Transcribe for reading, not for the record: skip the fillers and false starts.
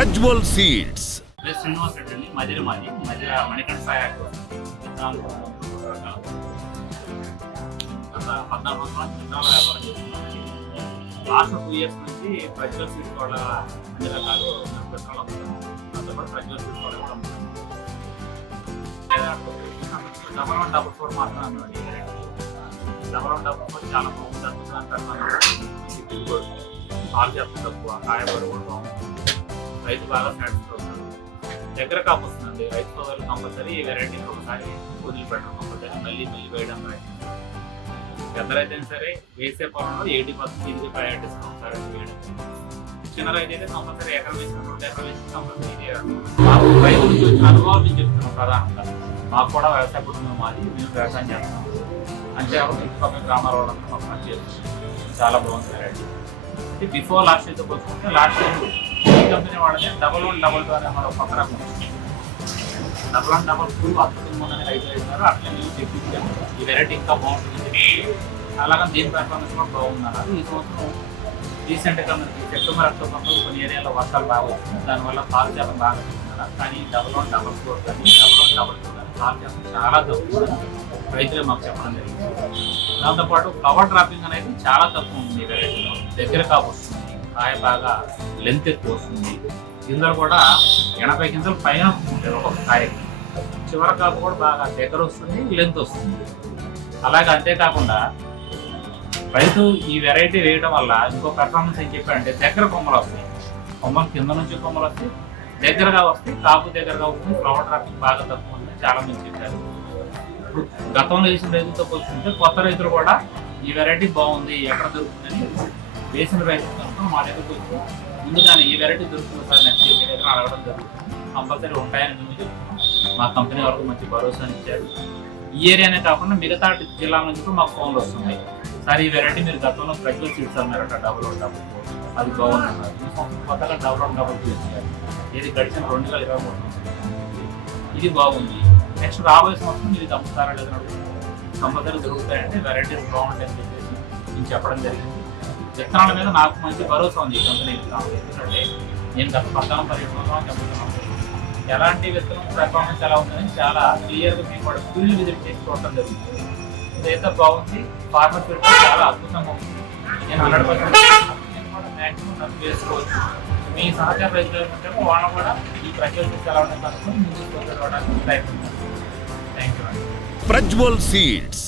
Prajwal seeds. Srinivas Reddy అండి, మధ్యలో మణికంఠ సాయి విత్తనాలు 14 సంవత్సరాల విత్తనాల వ్యాపారం చేస్తున్నామండి. లాస్ట్ 2 years నుంచి ప్రజ్వల్ సీడ్స్ వాళ్ళ అన్ని రకాలు విత్తనాలు అమ్ముతాము. దాంతోపాటు ప్రజ్వల్ సీడ్స్ వాళ్ళు కూడా అమ్ముతాము. 1144 మాత్రం అమ్మండి. 1144 చాలా బాగుంది, అద్భుతమైన పెడతాను. పాలు చేస్తుంది తక్కువ, కాయబడి కూడా బాగుంటుంది. రైతు బాగా సాటిస్ఫై అవుతారు. దగ్గర కాపు వస్తుందండి. రైతు సోదరులు కంపల్సరీ ఈ వెరైటీని ఒకసారి వదిలిపెట్టడం, కంపల్సరీ మళ్ళీ వేయడం ప్రయత్నం. పెద్ద రైతైనా సరే వేసే పొలంలో 80% ఇది ప్రయారిటీ ఇస్తాం సార్ వేయడం. చిన్న రైతు అయితే కంపల్సరీ ఎకరం వేసిన 2 ఎకరం వేసిన కంపల్సరీ ఇది మాకు రైతుల నుంచి అనుభవాలు నేను చెప్తున్నాం. ప్రధానంగా మాకు కూడా వ్యవసాయ కుటుంబం మాది, మేము వ్యవసాయం చేస్తున్నాం. అంతేకాకుండా ఇంకొక గ్రామాల వాళ్ళంతా మాకు పని చేస్తున్నాం. చాలా బాగుంది వెరైటీ. బిఫోర్ లాస్ట్ ఇయర్తో పోల్చుకుంటే లాస్ట్ ఇయర్ ఈ కంపెనీ వాళ్ళని 1122 అనే మన కొత్త రకం 1122 అద్భుతంగా ఉందని రైతులు వేస్తున్నారు. అట్లా మేము చెప్పించాము ఈ వెరైటీ ఇంకా బాగుంటుంది. అలాగే దీని పెర్ఫార్మెన్స్ కూడా బాగుందన్నారు. ఈ సంవత్సరం రీసెంట్గా మనకి సెప్టెంబర్ అక్టోబర్లో కొన్ని ఏరియాలో వర్షాలు బాగా వచ్చింది. దానివల్ల పాలు శాతం బాగా వస్తున్నారు. కానీ 1144 కానీ 1122 కానీ పాలు శాతం చాలా తక్కువ రైతులే మాకు చెప్పడం జరిగింది. దాంతోపాటు ఫ్లవర్ డ్రాపింగ్ అనేది చాలా తక్కువ ఉంది. వెరైటీలో దగ్గర కాపు వస్తుంది, కాయ బాగా లెంత్ ఎక్కువ వస్తుంది. గింజలు కూడా 80 గింజలు పైన ఉంటాయి ఒక్కొక్క కాయకి. చివరి కాపు కూడా బాగా దగ్గర వస్తుంది, లెంత్ వస్తుంది. అలాగే అంతేకాకుండా రైతు ఈ వెరైటీ వేయడం వల్ల ఇంకో పెర్ఫార్మెన్స్ ఏం చెప్పారంటే దగ్గర కొమ్మలు వస్తాయి. కొమ్మలు కింద నుంచి కొమ్మలు వస్తాయి, దగ్గరగా వస్తాయి, కాపు దగ్గరగా వస్తుంది. ఫ్లవర్ డ్రాపింగ్ బాగా తక్కువ ఉంది, చాలా మంది చెప్పారు. ఇప్పుడు గతంలో వేసిన రైతులతో పోల్చుకుంటే కొత్త రైతులు కూడా ఈ వెరైటీ బాగుంది, ఎక్కడ దొరుకుతుందని వేసిన రైతులు కనుక మా దగ్గరకు వచ్చి ముందుగానే ఈ వెరైటీ దొరుకుతుంది సార్ నెక్స్ట్ ఇయర్ మీ దగ్గర అడగడం జరుగుతుంది. కంపల్సరీ ఉంటాయని మేము చెప్తున్నాం. మా కంపెనీ వరకు మంచి భరోసాని ఇచ్చారు. ఈ ఏరియానే కాకుండా మిగతా జిల్లాల నుంచి కూడా మాకు ఫోన్లు వస్తున్నాయి. సార్ ఈ వెరైటీ మీరు గతంలో ప్రజ్వల్ సీడ్స్ అన్నారట 1144 అది బాగుంది అన్నారు. ఈ సంవత్సరం కొత్తగా 1122 ఇచ్చారు. ఇది గడిచిన 2023 ఇది బాగుంది. నెక్స్ట్ రాబోయే సంవత్సరం ఇది అమ్ముతారా లేదని అడుగుతున్నారు. కంపల్సరీ దొరుకుతాయంటే వెరైటీస్ బాగుంటాయని చెప్పేసి నేను చెప్పడం జరిగింది. విత్తనాల మీద నాకు మంచి భరోసా ఉంది ఈ కంపెనీ. ఎందుకంటే నేను గత 14 సంవత్సరాలు చెప్తున్నాను ఎలాంటి విత్తనం పెర్ఫార్మెన్స్ ఎలా ఉందని చాలా క్లియర్గా మేము కూడా ఫీల్డ్ విజిట్ చేసి చూడటం జరుగుతుంది. ఇదైతే బాగుంది, ఫార్మర్ ఫీల్డ్ చాలా అద్భుతంగా ఉంది. నేను 100% కూడా మ్యాక్సిమం నన్ను వేసుకోవచ్చు. మీ సహకార రైతులు ఉంటే వాళ్ళని కూడా ఈ ప్రజ్వల్ ఎలా ఉంటుందని ముందుకు తీసుకొని ప్రయత్నిస్తాను. థ్యాంక్ యూ అండి. ప్రజ్వల్ సీడ్స్.